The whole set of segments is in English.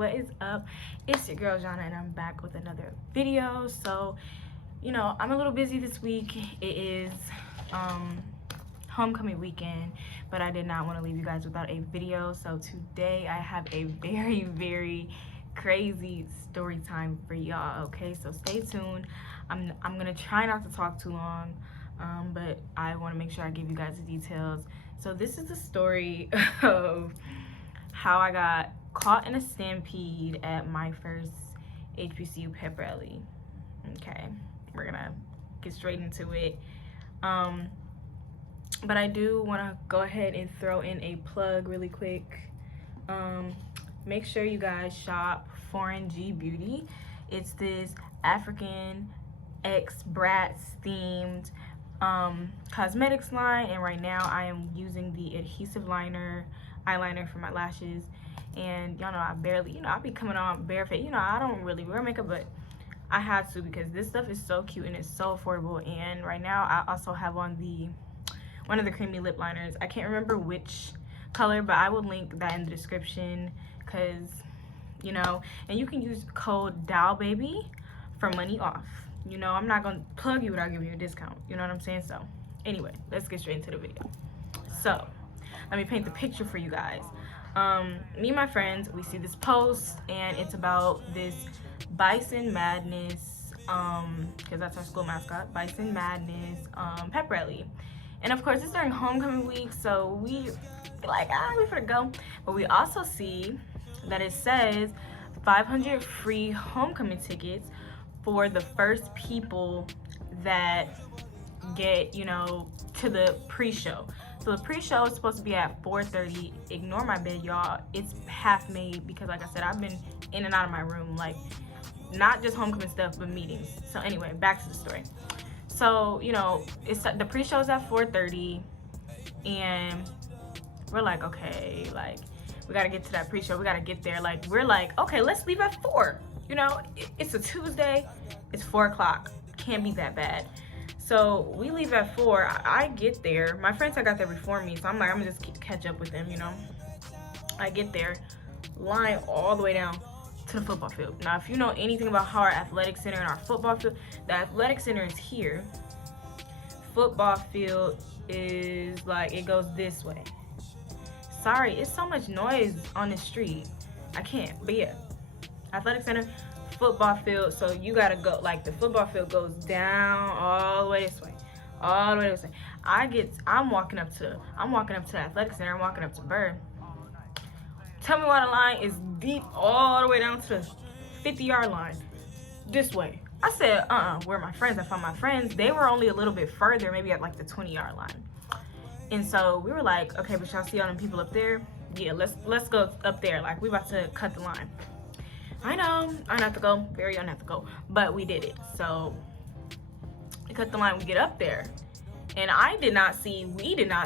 what is up? It's your girl Jana and I'm back with another video. So you know, I'm a little busy this week. It is homecoming weekend, but I did not want to leave you guys without a video. So today I have a very crazy story time for y'all. Okay, so stay tuned. I'm gonna try not to talk too long, but I want to make sure I give you guys the details. So this is the story of how I got caught in a stampede at my first HBCU pep rally. Okay, we're gonna get straight into it. But I do want to go ahead and throw in a plug really quick. Make sure you guys shop Foreign G Beauty. It's this African ex-brats themed cosmetics line, and right now I am using the Adhesive eyeliner for my lashes. And y'all know I barely, I be coming on barefoot. I don't really wear makeup, but I had to because this stuff is so cute and it's so affordable. And right now I also have on one of the creamy lip liners. I can't remember which color, but I will link that in the description, because and you can use code DALBABY for money off. I'm not gonna plug you without giving you a discount, you know what I'm saying? So anyway, let's get straight into the video. So let me paint the picture for you guys. Me and my friends, we see this post and it's about this Bison Madness, because that's our school mascot, Bison Madness pep rally. And of course it's during homecoming week, so we like, we finna go. But we also see that it says 500 free homecoming tickets for the first people that get to the pre-show. So the pre-show is supposed to be at 4:30. Ignore my bed, y'all. It's half made because, like I said, I've been in and out of my room, like not just homecoming stuff but meetings. So anyway, back to the story. So it's the pre-show is at 4:30, and we're like, okay, like we gotta get to that pre-show. We gotta get there. Like we're like, okay, let's leave at 4. It's a Tuesday. It's 4 o'clock. Can't be that bad. So we leave at 4. I get there. My friends got there before me, so I'm like, I'm gonna just catch up with them. I get there, line all the way down to the football field. Now, if you know anything about how our athletic center and our football field, the athletic center is here. Football field is like, it goes this way. Sorry, it's so much noise on the street. I can't, but yeah. Athletic center, football field. So you gotta go, like the football field goes down all the way this way, all the way this way. I'm walking up to the athletic center. I'm walking up to Bird. Tell me why the line is deep all the way down to the 50-yard line this way. I said, where are my friends? I found my friends. They were only a little bit further, maybe at like the 20-yard line. And so we were like, okay, but y'all see all them people up there? Yeah, let's go up there. Like we about to cut the line. I know, unethical, very unethical, but we did it. So we cut the line, we get up there, and we did not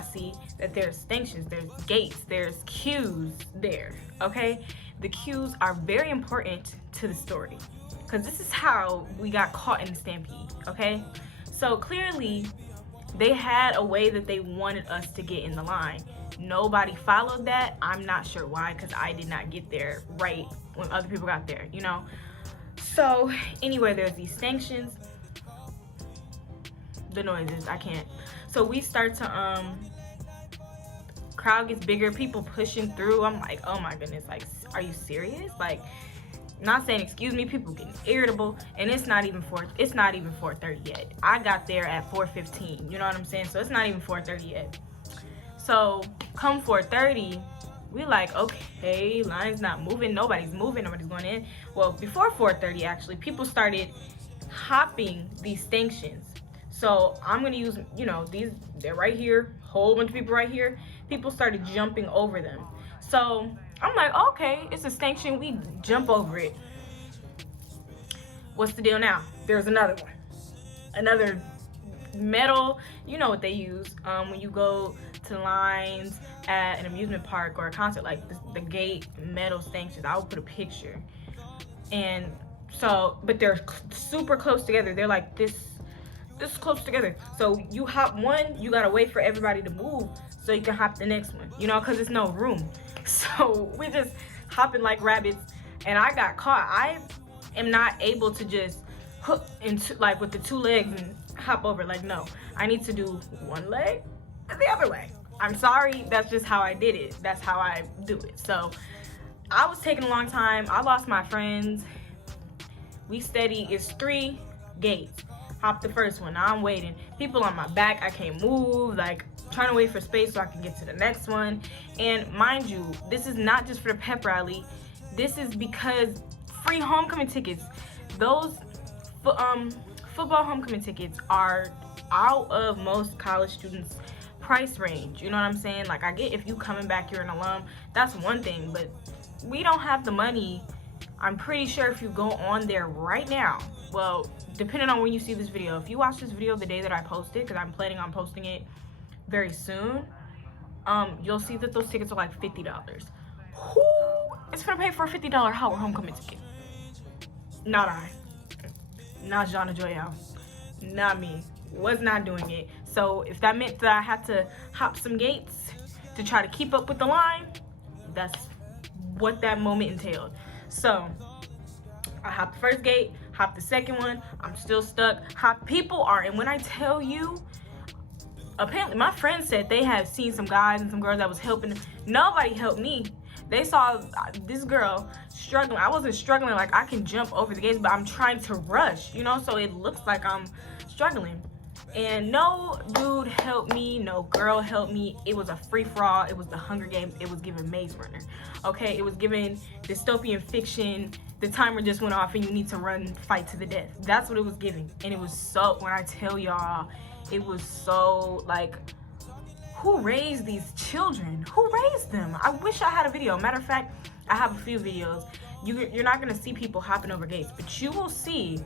see that there's stanchions, there's gates, there's cues there, okay? The cues are very important to the story, because this is how we got caught in the stampede, okay? So clearly, they had a way that they wanted us to get in the line. Nobody followed that. I'm not sure why, because I did not get there right when other people got there, So anyway, there's these stanchions. The noises, I can't. So we start to crowd gets bigger, people pushing through. I'm like, oh my goodness, like, are you serious? Like, not saying excuse me, people getting irritable, and it's not even 4:30 yet. I got there at 4:15, you know what I'm saying? So it's not even 4:30 yet. So come 4:30, we like, okay, line's not moving, nobody's moving, nobody's going in. Well, before 4:30 actually, people started hopping these stanchions. So I'm gonna use, these, they're right here, whole bunch of people right here. People started jumping over them. So I'm like, okay, it's a stanchion, we jump over it. What's the deal now? There's another one, another metal, you know what they use when you go to lines at an amusement park or a concert, like the gate metal stanchions. I'll put a picture. And so, but they're super close together. They're like this close together. So you hop one, you gotta wait for everybody to move so you can hop the next one, because there's no room. So we just hopping like rabbits and I got caught. I am not able to just hook into like with the 2 legs and hop over. Like, no, I need to do 1 leg and the other way. I'm sorry, that's just how I did it. That's how I do it. So I was taking a long time. I lost my friends. We steady. It's 3 gates. Hop the first one. Now I'm waiting. People on my back. I can't move. Like, trying to wait for space so I can get to the next one. And mind you, this is not just for the pep rally. This is because free homecoming tickets. Those football homecoming tickets are out of most college students' price range. You know what I'm saying? Like, I get if you coming back, you're an alum, that's one thing, but we don't have the money. I'm pretty sure if you go on there right now, well, depending on when you see this video, if you watch this video the day that I post it, because I'm planning on posting it very soon, you'll see that those tickets are like $50. Who is gonna pay for a $50 Howard homecoming ticket? Not I. Not Jana Joyelle. Not me. Was not doing it. So if that meant that I had to hop some gates to try to keep up with the line, that's what that moment entailed. So I hopped the first gate, hopped the second one, I'm still stuck. People are, and when I tell you, apparently my friends said they had seen some guys and some girls that was helping them. Nobody helped me. They saw this girl struggling. I wasn't struggling like I can jump over the gates, but I'm trying to rush, you know, so it looks like I'm struggling. And no dude helped me, no girl helped me. It was a free-for-all. It was the Hunger Games. It was giving Maze Runner, okay? It was giving dystopian fiction. The timer just went off and you need to run, fight to the death. That's what it was giving. And it was so, when I tell y'all, it was so, like, who raised these children? Who raised them? I wish I had a video. Matter of fact, I have a few videos. You're not gonna see people hopping over gates, but you will see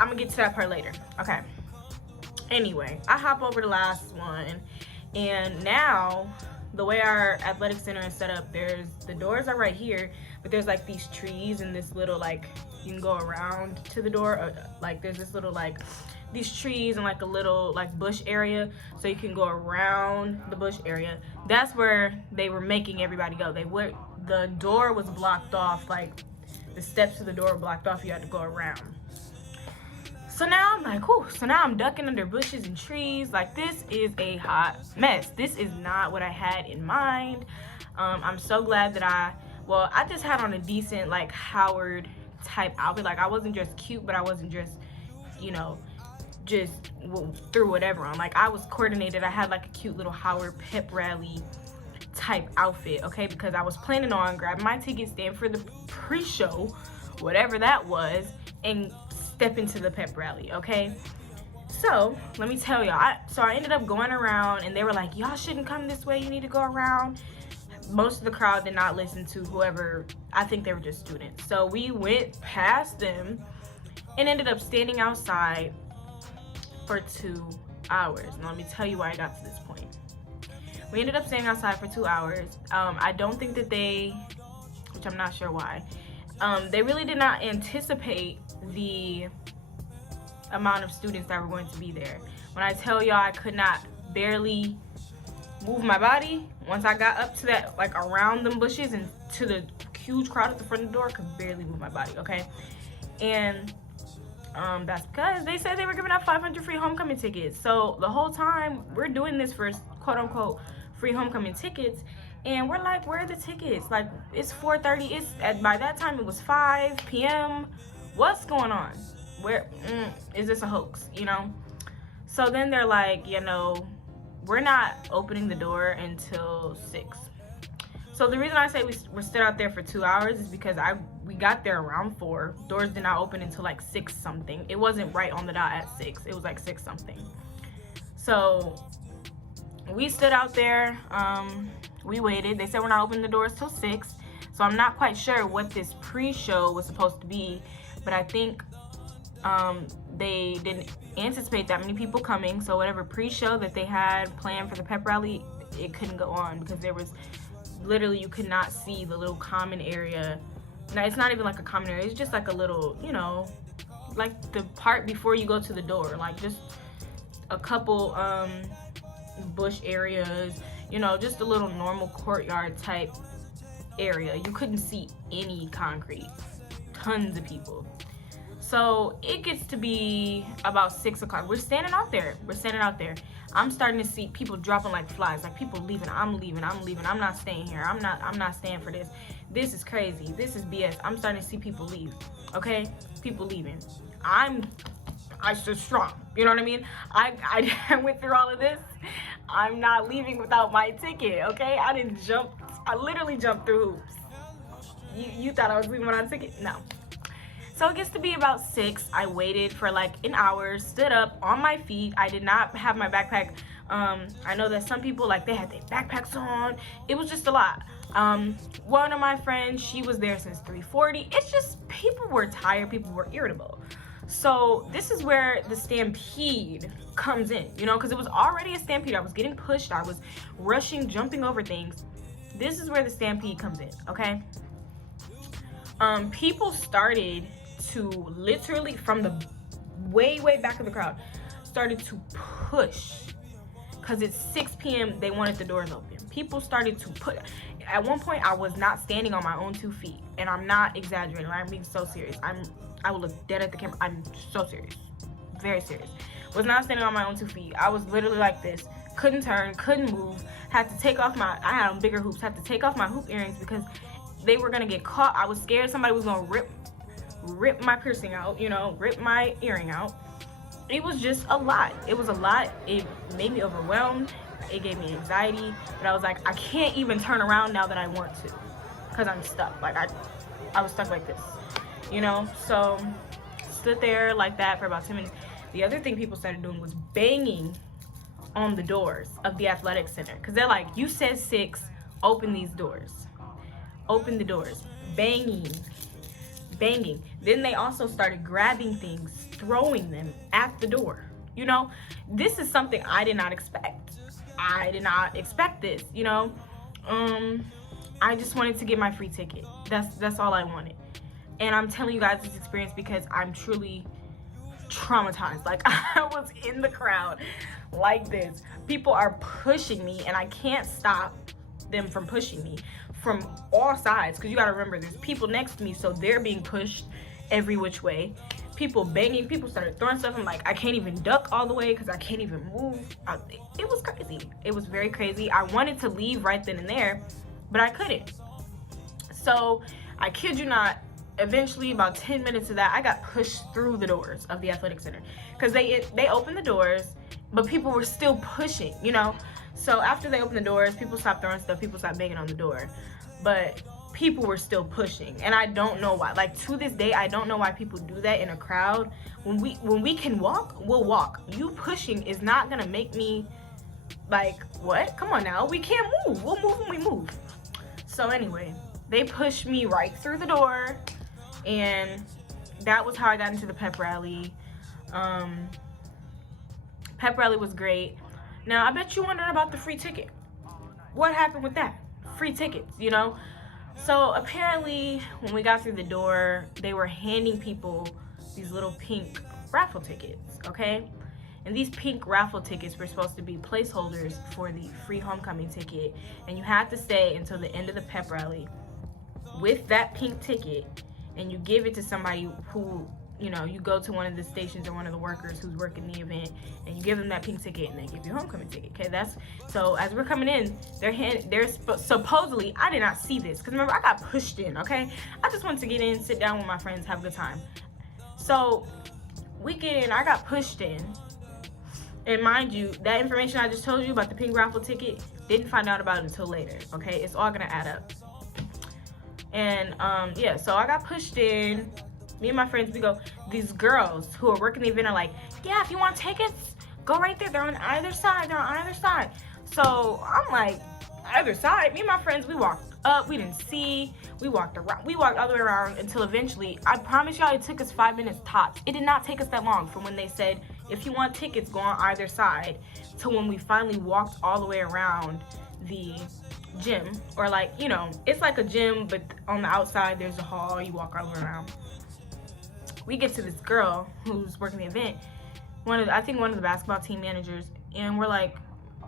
I'm gonna get to that part later. Okay. Anyway, I hop over the last one, and now the way our athletic center is set up, the doors are right here, but there's like these trees and this little, like, you can go around to the door. Like, there's this little, like, these trees and like a little like bush area, so you can go around the bush area. That's where they were making everybody go. The door was blocked off, like the steps to the door were blocked off. You had to go around. So now I'm like, whew, so now I'm ducking under bushes and trees. Like, this is a hot mess. This is not what I had in mind. I'm so glad that I just had on a decent, like, Howard type outfit. Like, I wasn't just cute, but I wasn't just, you know, just threw whatever on. Like, I was coordinated. I had like a cute little Howard pep rally type outfit, okay? Because I was planning on grabbing my ticket stand for the pre-show, whatever that was, and step into the pep rally, okay? So let me tell y'all, I ended up going around, and they were like, y'all shouldn't come this way, you need to go around. Most of the crowd did not listen to whoever. I think they were just students. So we went past them and ended up standing outside for 2 hours. Now let me tell you why I got to this point. We ended up staying outside for 2 hours. I don't think that which I'm not sure why, they really did not anticipate the amount of students that were going to be there. When I tell y'all, I could not barely move my body. Once I got up to that, like around them bushes and to the huge crowd at the front of the door, I could barely move my body, okay? And that's because they said they were giving out 500 free homecoming tickets. So the whole time we're doing this for quote unquote free homecoming tickets, and we're like, where are the tickets? Like, it's 4:30. By that time it was 5 p.m. What's going on? Where is this a hoax, you know? So then they're like, you know, we're not opening the door until 6. So the reason I say we stood out there for 2 hours is because we got there around 4. Doors did not open until like 6 something. It wasn't right on the dot at 6. It was like 6 something. So we stood out there. We waited. They said we're not opening the doors till 6. So I'm not quite sure what this pre-show was supposed to be, but I think they didn't anticipate that many people coming. So whatever pre-show that they had planned for the pep rally, it couldn't go on because there was literally, you could not see the little common area. Now, it's not even like a common area. It's just like a little, you know, like the part before you go to the door, like just a couple bush areas, you know, just a little normal courtyard type area. You couldn't see any concrete. Tons of people. So it gets to be about 6 o'clock. We're standing out there. I'm starting to see people dropping like flies, like people leaving. I'm leaving. I'm not staying here. I'm not staying for this. This is crazy. This is BS. I'm starting to see people leave. Okay? People leaving. I stood strong. You know what I mean? I went through all of this. I'm not leaving without my ticket, okay? I literally jumped through hoops. You thought I was leaving without a ticket? No. So it gets to be about 6. I waited for like an hour, stood up on my feet. I did not have my backpack. I know that some people, like, they had their backpacks on. It was just a lot. One of my friends, she was there since 3:40. It's just people were tired, people were irritable. So this is where the stampede comes in, you know, because it was already a stampede. I was getting pushed. I was rushing, jumping over things. This is where the stampede comes in, okay? People started to literally, from the way back of the crowd, started to push, because it's 6 p.m. They wanted the doors open. People started to push. At one point, I was not standing on my own 2 feet, and I'm not exaggerating. I'm being so serious. I will look dead at the camera. I'm so serious, very serious. Was not standing on my own 2 feet. I was literally like this. Couldn't turn, couldn't move. Had to take off I had on bigger hoops. Had to take off my hoop earrings because they were gonna get caught. I was scared somebody was gonna rip my piercing out, you know, rip my earring out. It was just a lot. It was a lot. It made me overwhelmed. It gave me anxiety. But I was like, I can't even turn around now that I want to, because I'm stuck. Like I was stuck like this, you know. So stood there like that for about 10 minutes. The other thing people started doing was banging on the doors of the athletic center, because they're like, you said 6, open these doors. Open the doors. Banging. Then they also started grabbing things, throwing them at the door. You know, this is something I did not expect. I did not expect this, you know. I just wanted to get my free ticket. That's all I wanted. And I'm telling you guys this experience because I'm truly traumatized. Like, I was in the crowd like this. People are pushing me, and I can't stop them from pushing me from all sides, because you gotta remember there's people next to me, so they're being pushed every which way. People banging, people started throwing stuff. I'm like, I can't even duck all the way because I can't even move. It was crazy. It was very crazy. I wanted to leave right then and there, but I couldn't. So I kid you not, eventually about 10 minutes of that, I got pushed through the doors of the athletic center, because they opened the doors, but people were still pushing, you know. So after they opened the doors, people stopped throwing stuff, people stopped banging on the door, but people were still pushing. And I don't know why. Like, to this day, I don't know why people do that in a crowd. When we can walk, we'll walk. You pushing is not gonna make me, like, what? Come on now, we can't move. We'll move when we move. So anyway, they pushed me right through the door, and that was how I got into the pep rally. Pep rally was great. Now, I bet you wondering about the free ticket. What happened with that? Free tickets, you know? So apparently, when we got through the door, they were handing people these little pink raffle tickets, okay? And these pink raffle tickets were supposed to be placeholders for the free homecoming ticket. And you had to stay until the end of the pep rally with that pink ticket, and you give it to somebody who, you know, you go to one of the stations or one of the workers who's working the event, and you give them that pink ticket, and they give you a homecoming ticket. Okay, that's so. As we're coming in, they're supposedly, I did not see this, because remember, I got pushed in. Okay, I just wanted to get in, sit down with my friends, have a good time. So we get in, I got pushed in, and mind you, that information I just told you about the pink raffle ticket, didn't find out about it until later. Okay, it's all gonna add up. And yeah, so I got pushed in. Me and my friends, we go, these girls who are working the event are like, yeah, if you want tickets, go right there. They're on either side. So I'm like, either side? Me and my friends, we walked up. We didn't see. We walked around. We walked all the way around until eventually, I promise y'all, it took us 5 minutes tops. It did not take us that long from when they said, if you want tickets, go on either side, to when we finally walked all the way around the gym. Or, like, you know, it's like a gym, but on the outside, there's a hall. You walk all the way around. We get to this girl who's working the event, I think one of the basketball team managers, and we're like,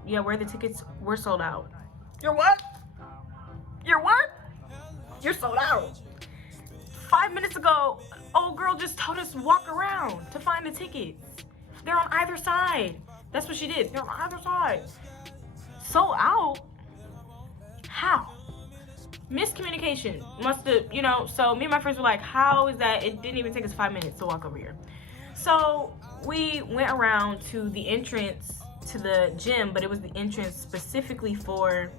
yeah, where are the tickets? We're sold out. You're what? You're what? You're sold out. 5 minutes ago, old girl just told us to walk around to find the tickets. They're on either side. That's what she did. They're on either side. Sold out? How? Miscommunication. Must have, you know, so me and my friends were like, how is that? It didn't even take us 5 minutes to walk over here. So we went around to the entrance to the gym, but it was the entrance specifically for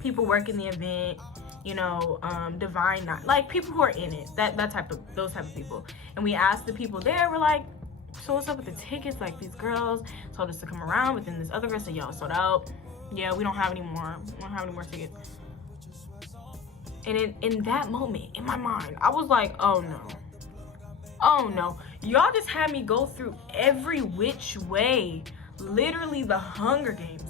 people working the event, you know, divine, not like people who are in it, those type of people. And we asked the people there, we're like, so what's up with the tickets? Like, these girls told us to come around, but then this other girl said, y'all sold out. Yeah, we don't have any more. We don't have any more tickets. And in that moment, in my mind, I was like, oh no. Oh no. Y'all just had me go through every which way, literally the Hunger Games,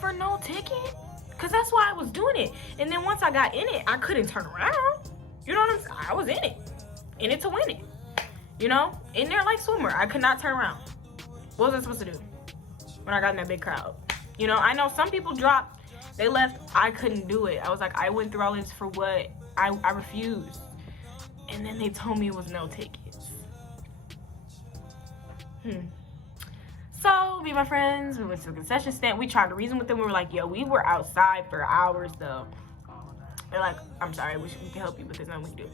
for no ticket? Because that's why I was doing it. And then once I got in it, I couldn't turn around. You know what I'm saying? I was in it to win it. You know? In there like swimmer. I could not turn around. What was I supposed to do when I got in that big crowd? You know, I know some people dropped, they left. I couldn't do it. I was like, I went through all this for what? I refused. And then they told me it was no tickets. So, me and my friends, we went to the concession stand. We tried to reason with them. We were like, yo, we were outside for hours, though. They're like, I'm sorry, we can help you, but there's nothing we can do.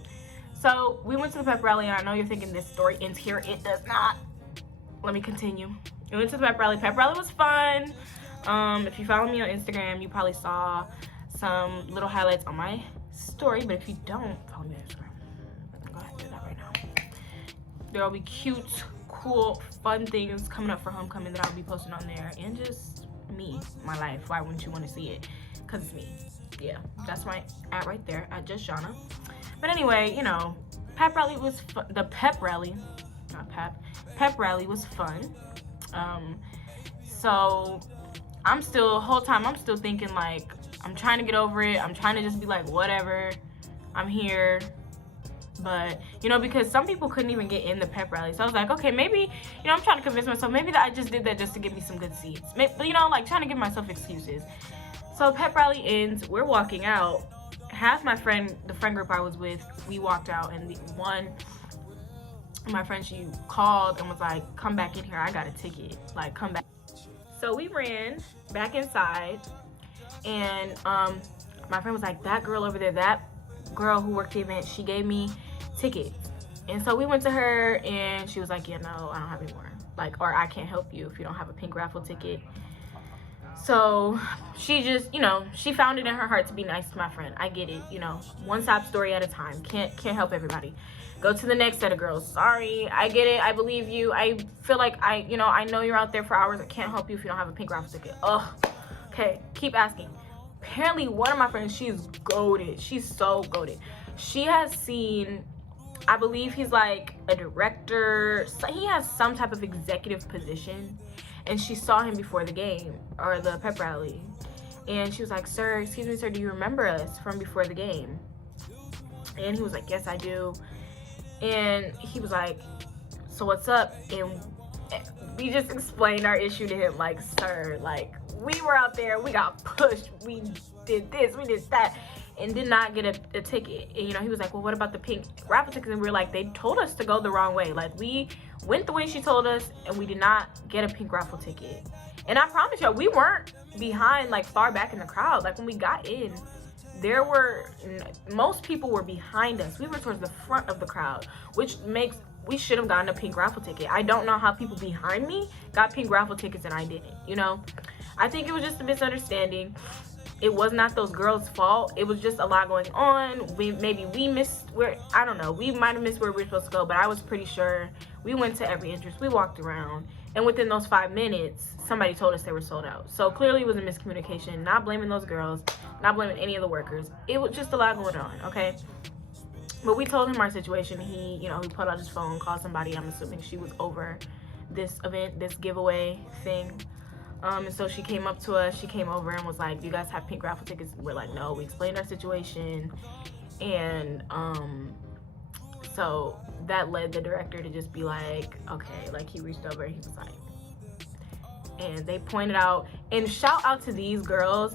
So, we went to the pep rally, and I know you're thinking this story ends here. It does not. Let me continue. We went to the pep rally. Pep rally was fun. If you follow me on Instagram, you probably saw some little highlights on my story, but if you don't follow me on Instagram, go ahead and do that right now. There'll be cute, cool, fun things coming up for homecoming that I'll be posting on there, and just me, my life. Why wouldn't you want to see it? Because it's me. Yeah, that's my at right there, at Just Shauna. But anyway, you know, pep rally was fun. The pep rally, not pep rally was fun. So I'm still, whole time I'm still thinking like, I'm trying to get over it. I'm trying to just be like, whatever, I'm here. But, you know, because some people couldn't even get in the pep rally. So I was like, okay, maybe, you know, I'm trying to convince myself, maybe that I just did that just to give me some good seats. Maybe, you know, like trying to give myself excuses. So pep rally ends, we're walking out. Half the friend group I was with, we walked out, and my friend, she called and was like, come back in here, I got a ticket, like, come back. So we ran back inside, and my friend was like, that girl over there, that girl who worked the event, she gave me tickets. And so we went to her, and she was like, yeah, no, I don't have any more, like, or I can't help you if you don't have a pink raffle ticket. So she just, you know, she found it in her heart to be nice to my friend. I get it, you know, one sob story at a time. Can't help everybody. Go to the next set of girls. Sorry, I get it. I believe you. I feel like I know you're out there for hours. I can't help you if you don't have a pink raffle ticket. Ugh. Okay, keep asking. Apparently, one of my friends, she's goated. She's so goated. She has seen, I believe he's like a director. So he has some type of executive position. And she saw him before the game, or the pep rally. And she was like, sir, excuse me, sir, do you remember us from before the game? And he was like, yes, I do. And he was like, so what's up? And we just explained our issue to him, like, sir, like, we were out there, we got pushed, we did this, we did that, and did not get a ticket. And, you know, he was like, well, what about the pink raffle tickets? And we were like, they told us to go the wrong way. Like, we went the way she told us, and we did not get a pink raffle ticket. And I promise y'all, we weren't behind, like, far back in the crowd. Like, when we got in, there were, most people were behind us. We were towards the front of the crowd, which makes, we should have gotten a pink raffle ticket. I don't know how people behind me got pink raffle tickets and I didn't, you know? I think it was just a misunderstanding. It was not those girls' fault. It was just a lot going on. Maybe we missed where, I don't know. We might have missed where we were supposed to go, but I was pretty sure we went to every entrance. We walked around, and within those 5 minutes, somebody told us they were sold out. So clearly it was a miscommunication. Not blaming those girls, not blaming any of the workers. It was just a lot going on, okay? But we told him our situation. He, you know, he put out his phone, called somebody. I'm assuming she was over this event, this giveaway thing. And so she came up to us, she came over and was like, do you guys have pink raffle tickets? We're like, no. We explained our situation, and so that led the director to just be like, okay, like, he reached over, he was like, and they pointed out, and shout out to these girls,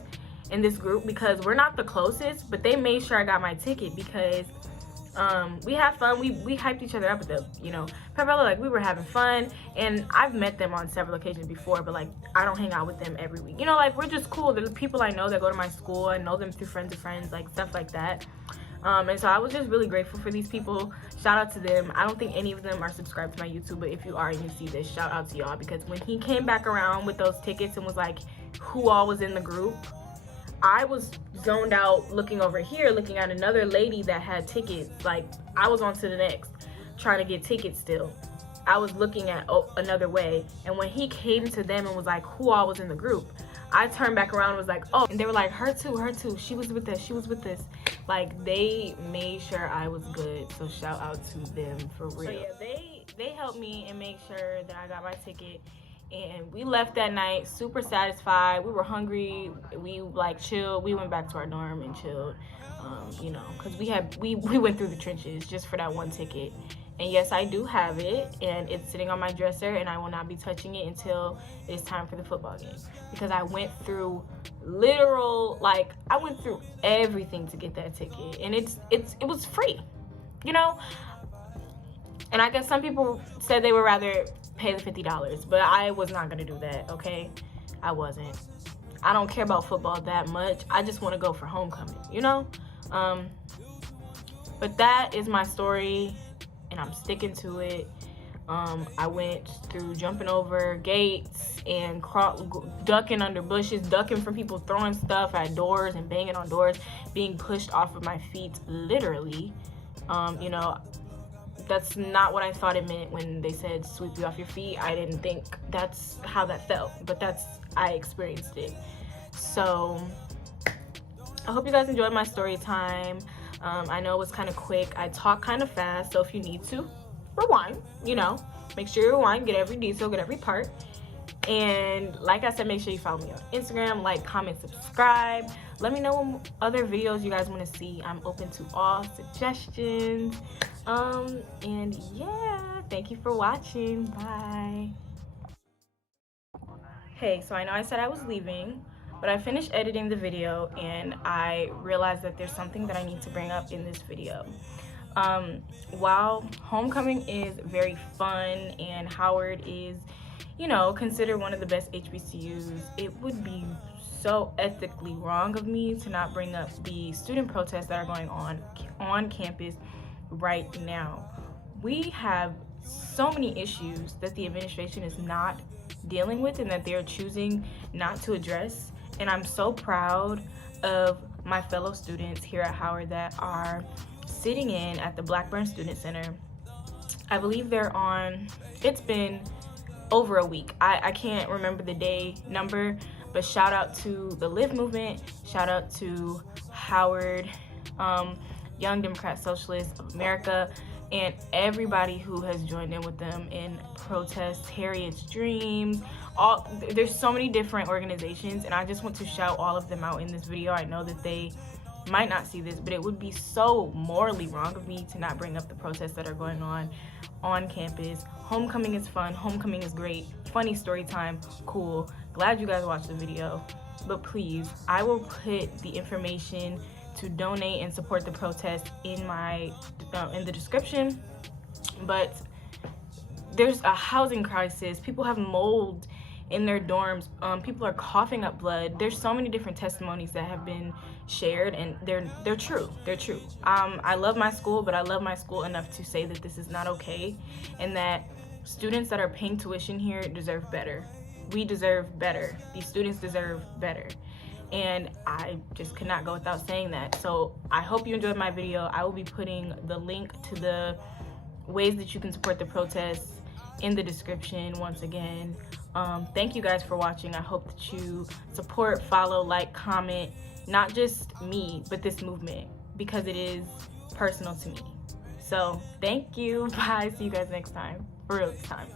in this group because we're not the closest, but they made sure I got my ticket because we had fun. We hyped each other up at the, you know, pep rally. Like, we were having fun, and I've met them on several occasions before, but like, I don't hang out with them every week, you know. Like, we're just cool. They're the people I know that go to my school. I know them through friends of friends, like stuff like that. And so I was just really grateful for these people. Shout out to them. I don't think any of them are subscribed to my YouTube, but if you are and you see this, shout out to y'all, because when he came back around with those tickets and was like who all was in the group, I was zoned out looking over here, looking at another lady that had tickets. Like, I was on to the next, trying to get tickets still. I was looking at another way. And when he came to them and was like who all was in the group, I turned back around and was like, oh, and they were like, her too, she was with this. Like, they made sure I was good, so shout out to them for real. So yeah, they helped me and made sure that I got my ticket, and we left that night super satisfied. We were hungry, we like chilled, we went back to our dorm and chilled, you know, because we went through the trenches just for that one ticket. And yes, I do have it, and it's sitting on my dresser, and I will not be touching it until it's time for the football game, because I went through I went through everything to get that ticket, and it was free, you know. And I guess some people said they would rather pay the $50, but I was not gonna do that. Okay, I wasn't. I don't care about football that much. I just want to go for homecoming, you know. But that is my story, and I'm sticking to it. I went through jumping over gates and ducking under bushes, ducking from people throwing stuff at doors and banging on doors, being pushed off of my feet, literally. You know, that's not what I thought it meant when they said sweep you off your feet. I didn't think that's how that felt, but I experienced it. So I hope you guys enjoyed my story time. I know it was kind of quick. I talk kind of fast, so if you need to, rewind, you know. Make sure you rewind, get every detail, get every part. And like I said, make sure you follow me on Instagram, like, comment, subscribe. Let me know what other videos you guys want to see. I'm open to all suggestions. And yeah, thank you for watching. Bye. Hey, so I know I said I was leaving, but I finished editing the video and I realized that there's something that I need to bring up in this video. While homecoming is very fun and Howard is, you know, considered one of the best HBCUs, it would be so ethically wrong of me to not bring up the student protests that are going on campus right now. We have so many issues that the administration is not dealing with and that they're choosing not to address, and I'm so proud of my fellow students here at Howard that are sitting in at the Blackburn Student Center. I believe they're on, it's been over a week. I can't remember the day number, but shout out to the Live movement, shout out to Howard, Young Democrat Socialists of America, and everybody who has joined in with them in protests, Harriet's Dreams, there's so many different organizations, and I just want to shout all of them out in this video. I know that they might not see this, but it would be so morally wrong of me to not bring up the protests that are going on campus. Homecoming is fun, homecoming is great, funny story time, cool. Glad you guys watched the video, but please, I will put the information to donate and support the protest in the description. But there's a housing crisis, people have mold in their dorms, people are coughing up blood. There's so many different testimonies that have been shared, and they're true. I love my school, but I love my school enough to say that this is not okay, and that students that are paying tuition here deserve better. We deserve better. These students deserve better, and I just could not go without saying that. So I hope you enjoyed my video. I will be putting the link to the ways that you can support the protests in the description once again. Thank you guys for watching. I hope that you support, follow, like, comment, not just me, but this movement, because it is personal to me. So thank you. Bye. See you guys next time. For real this time.